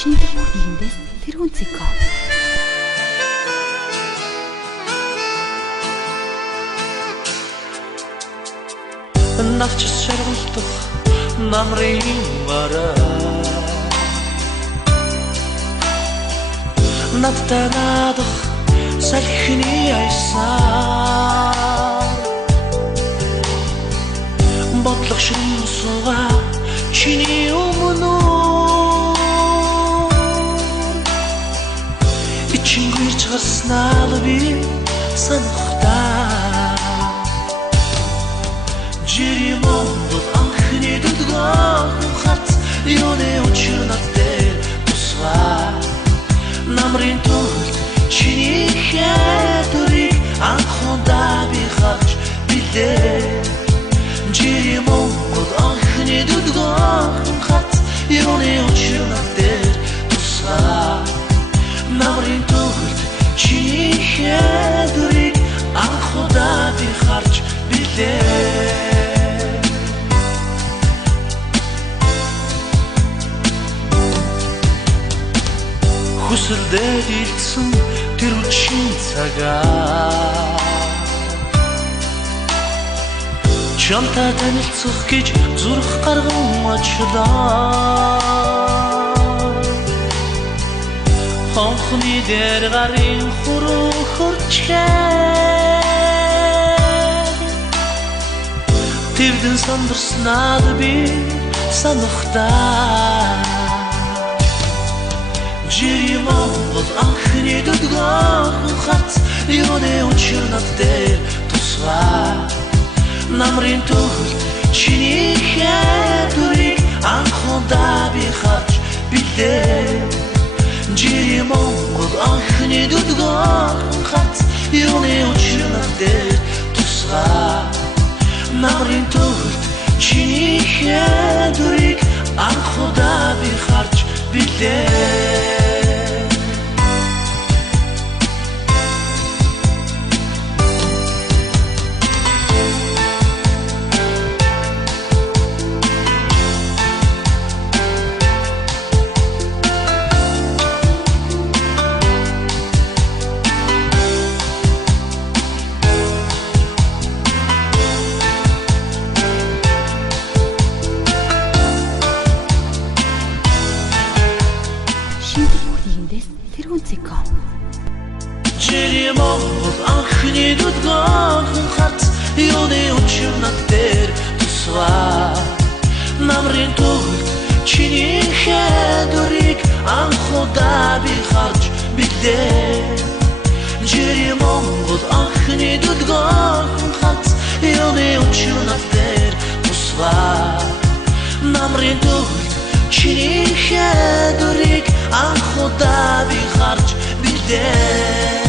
шинэ бүх нэгэндээс тэрүүн цэко. Навч шаргалдах намрын бараа надтай надах салхины айсан бодлого шинсуга чиний өмнө ичингэр часнаа би санахтаа Жиримонд анхны дудган хат юуны учирнаттэй тусгай намрын тулд чиний хэдурыг анхудаа би харж билээ Жиримонд анхны дудган хат юуны учирнаттэй тусгай намрын тулд чиний хэдурыг анхудаа би харж билээ Хүсэлдээ дилсэн тэр үчин цагаа Чамтай танилцах гэж зүрх гарган очлоо Хонхны дээр гарын хуруу хурчээ Тэрдэн сандарснаад би санахтаа Жиримонд анхны дудган хат юуны учирнаттэй тусгай намрын тулд чиний хэдурыг анхудаа би харж билээ Жиримонд анхны дудган хат юуны учирнаттэй тусгай намрын тулд чиний хэдурыг анхудаа би харж билээ тэрүүн цэко. Жиримонд анхны дудган хат юуны учирнаттэй тусгай намрын тулд чиний хэдурыг анхудаа би харж билээ Жиримонд анхны дудган хат юуны учирнаттэй тусгай намрын тулд чиний хэдурыг анхудаа би харж билээ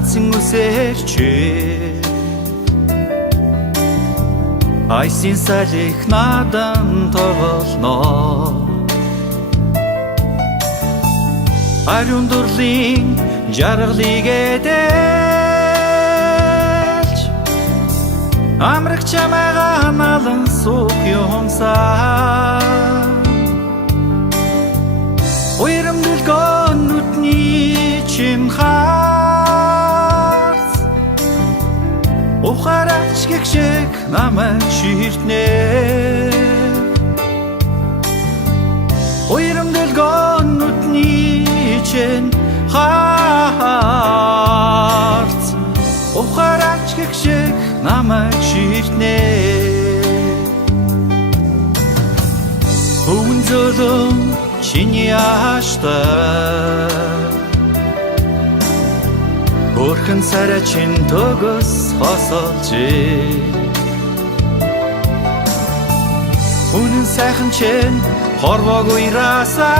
гарцсан үсэрч айсын салих надан тоглоно ариун дурлын жаргалыг эдэлж амрах чамайгаа налан суух юмсаа уйрамдалгон нүдний чим харц ухаараач гэгшиг намайг ширтнэ уйрамдалгон нүдний чин харц ухаараач гэгшиг намайг ширтнэ Хүнзөлөн чиний ааштай Өрхөн сарай чин төгс хосолж Үнэн сайхан чин хорвог уйраасаа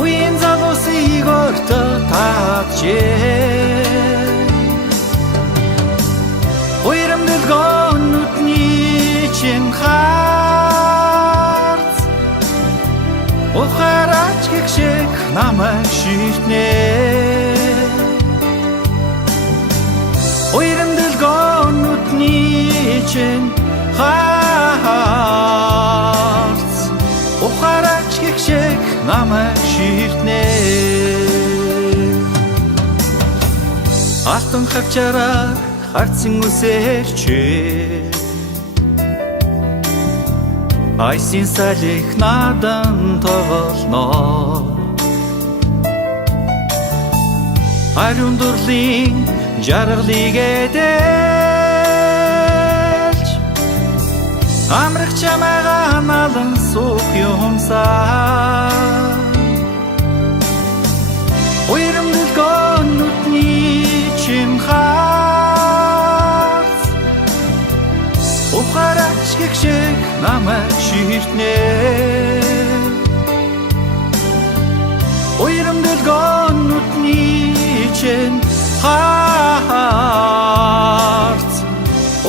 Уян залуусыг өртөө тааж уйрамдалгон нүдний чин харц ухаараач гэгшиг намайг ширтнэ уйрамдалгон нүдний чин харц ухаараач гэгшиг намайг ширтнэ алтан хавчараа гарцсан үсэрч айсын салих надан тоглоно ариун дурлын жаргалыг эдэлж амрах чамайгаа налан суух юмсаа уйрамдалгон нүдний чим харц ухаараач гэгшиг намайг ширтнэ уйрамдалгон нүдний чин харц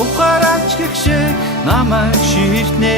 ухаараач гэгшиг намайг ширтнэ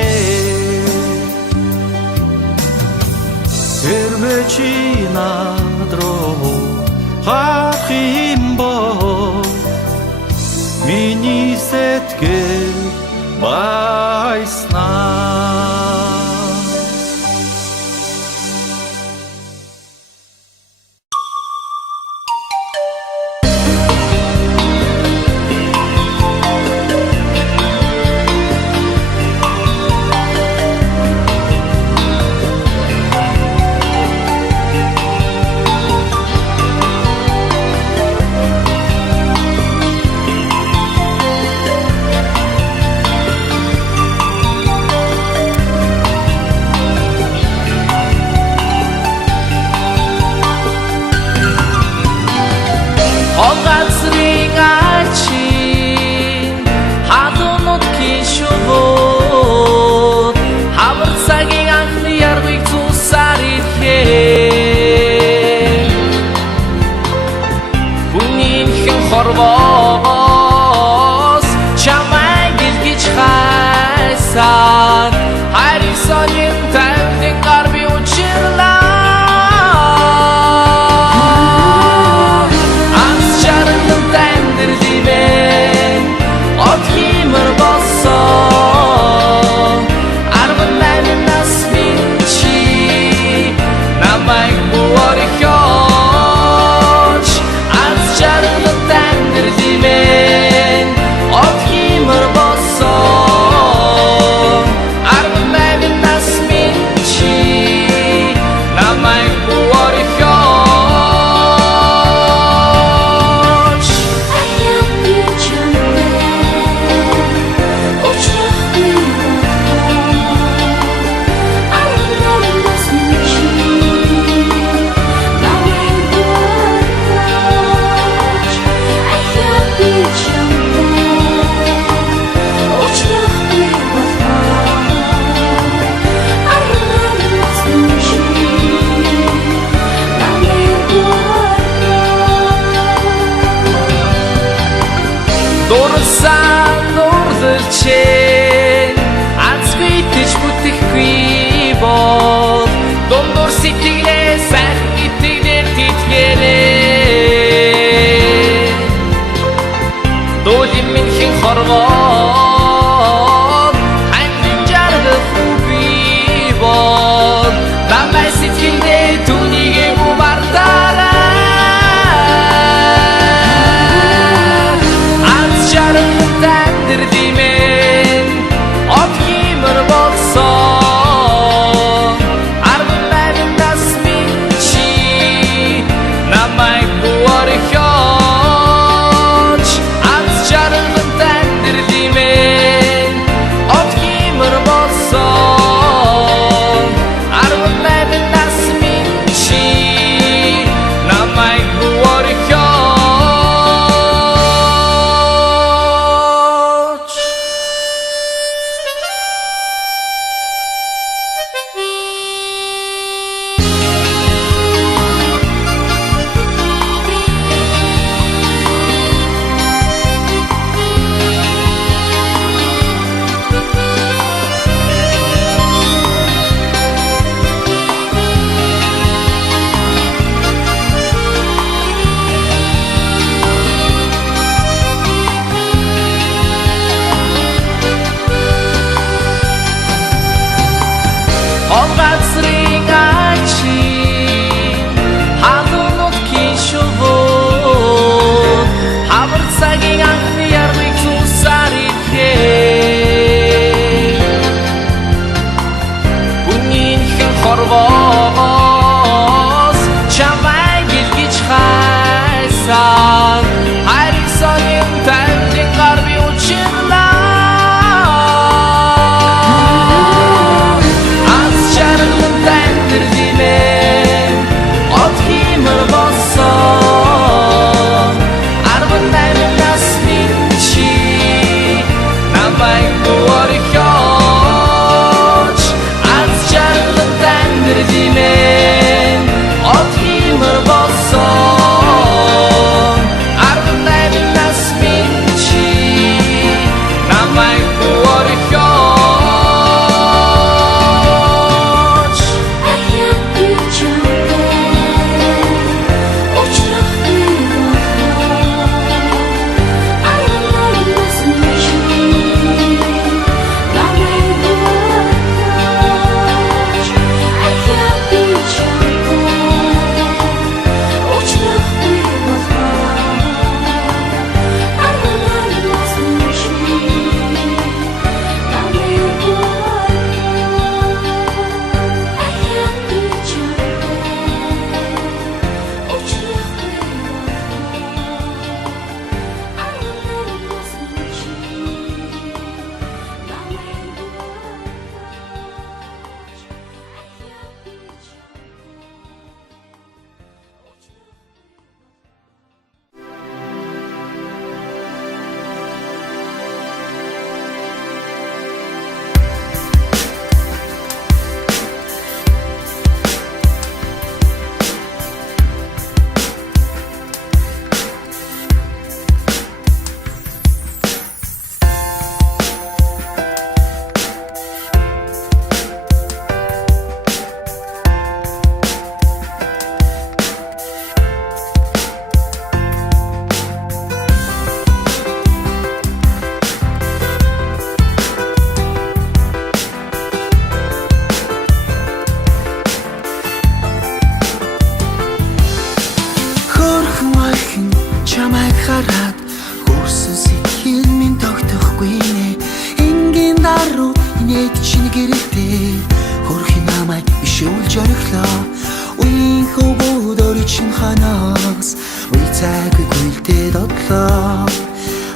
цайгүй гүйлдээд одлоо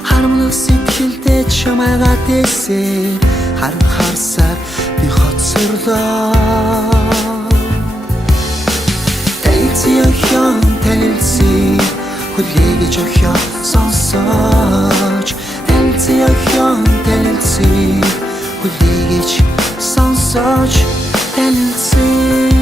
харамлах сэтгэлдээ чамайгаа дэсээр харахаарсаа би хоцорлоо танилцсан танилцсан хүлээгэж охин сонсож танилцсан танилцсан хүлээгэж сонсож танилцсан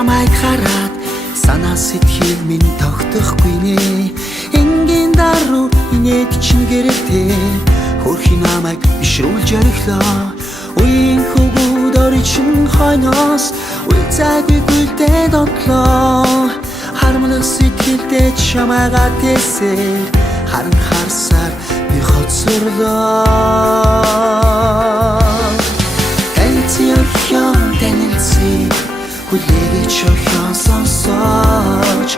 чамайг хараад санаа сэтгэл минь тогтохгүй нэ энгийн даруу инег чин гэрэлтэй хөрхийн намайг бишрүүлж орхилоо үеийн хөвгүүд орчин хойноос үцаагүй гүйлдээд одлоо харамлах сэтгэлдээ чамайгаа дэсээр харахаарсаар би хоцорлоо танилцсан хүлээгэж охин сонсож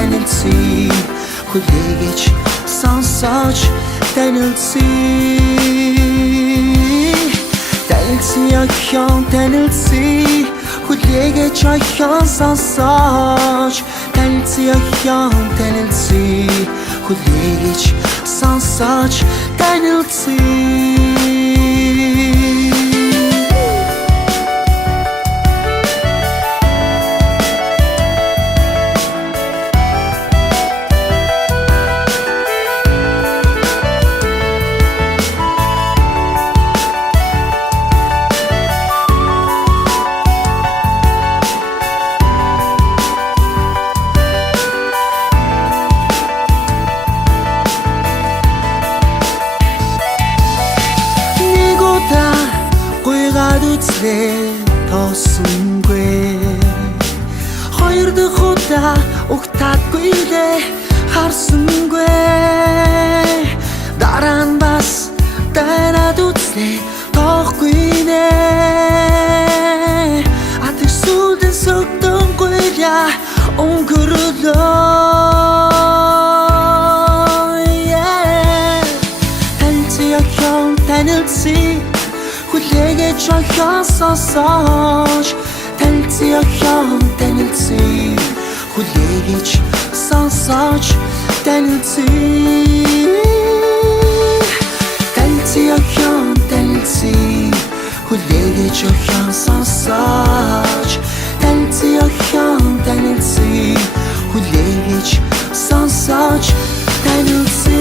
танилцсан хүлээгэж сонсож танилцсан хүлээгэж охин сонсож танилцсан хүлээгэж сонсож танилцсан тосонгүй хоёр дахь удаа угтаадгүй лээ харсангүй дараа нь бас танаад үзлээ тоохгүй нэ атер сүлдэн söktönгүй я өнгөрөлөө танилцсан хүлээгэж охин сонсож танилцсан хүлээгэж сонсож танилцсан хүлээгэж охин сонсож танилцсан хүлээгэж сонсож танилцсан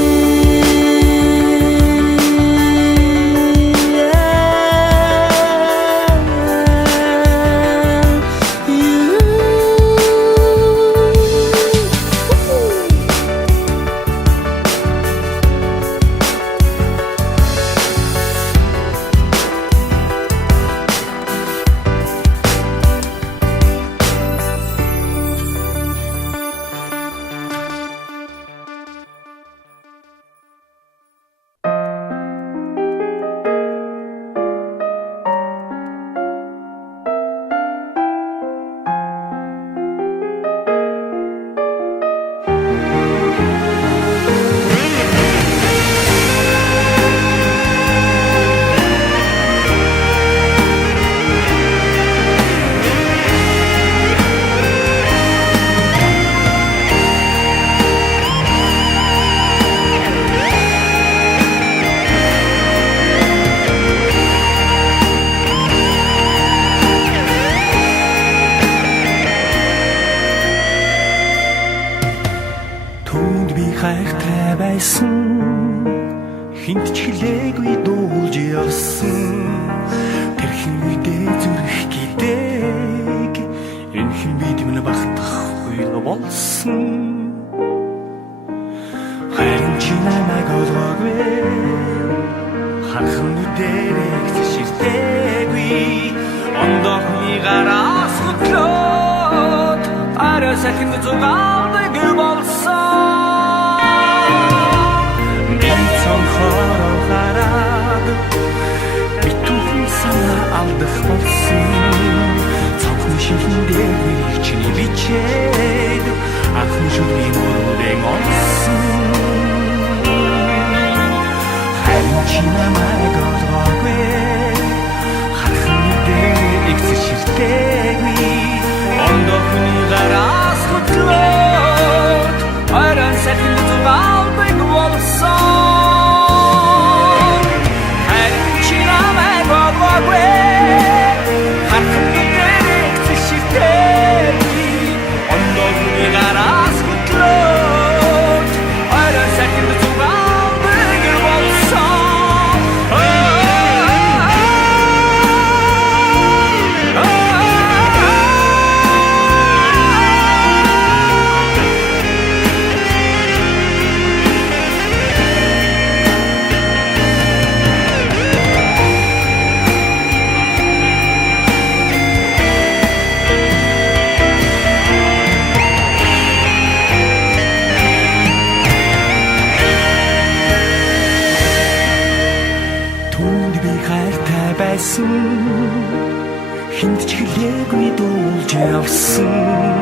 авсан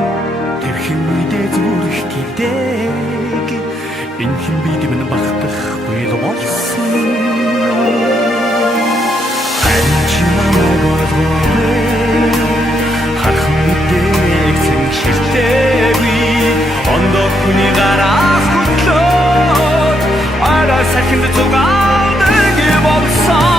тэрхэн мэдээ зүрх гэдэг энэ хэн бидэм нь багтах буй болсон хархан мэдээг зэнчилтэви ондоо хүний гараас хөтлөө арай сахинд зугаалдаг болсон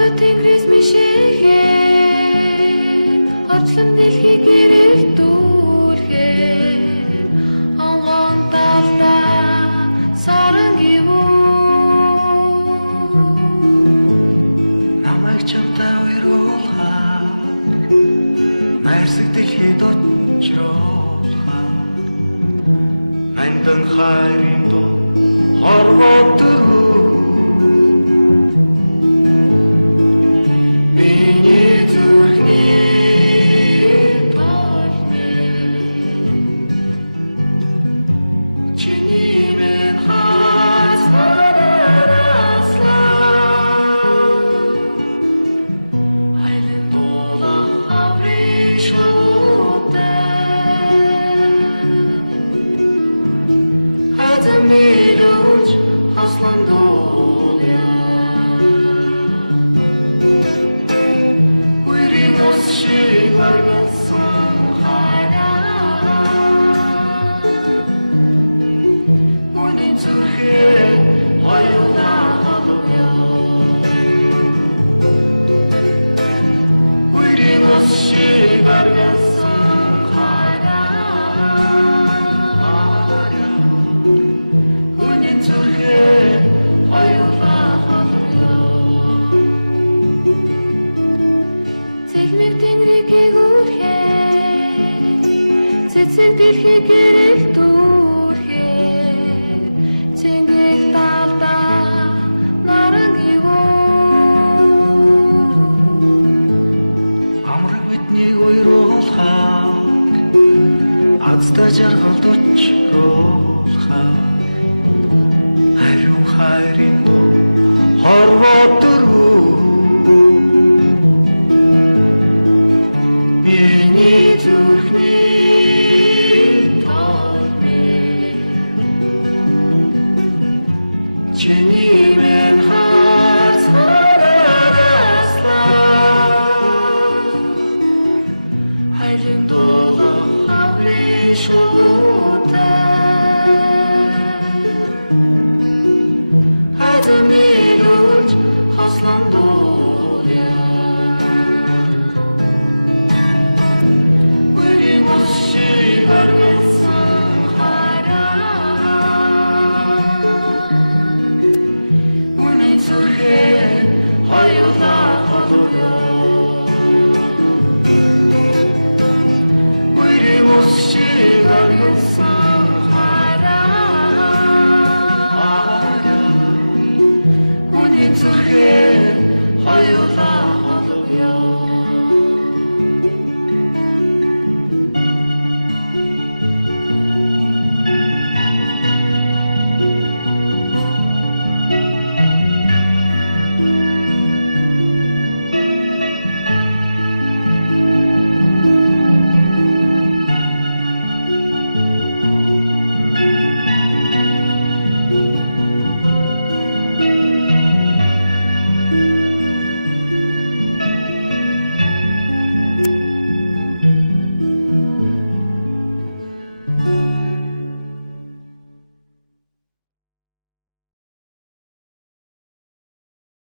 Хотод тэнгэрээс мишээхээр орчлон дэлхийг гэрэлтүүлэхээр онгон талдаа саран гівүү намайг чамтай уйруулахаар найрсаг дэлхийд очруулахаар мандан хайрын дуу хорвоод миний зүрхний толмэ чиний мен хазараслаа хайлын дуула авриш Милуч хаслан дууля Уйрын ус шиг аргасан хараа Үнэн зүрхээ хоёулаа халуя Уйрын ус шиг аргасан хараа Цэгмэг тэнгэрийг гүйхээ цэцэг дэлхийг гэрэлтүүлэхээр цэнгэг талдаа наран гівүү амраг бидний уйруулахаар азтай жаргалд учруулахаар хариу хайрын дуу хорвоод миний зүрхний толмэ чиний мен хазараслаа хайлын дуулаа авриш Милуч хаслан дууля Уйрын ус шиг аргасан хараа Үнэн зүрхээ хоёулаа халуя Уйрын ус шиг аргасан хараа Үнэн зүрхээ хоёулаа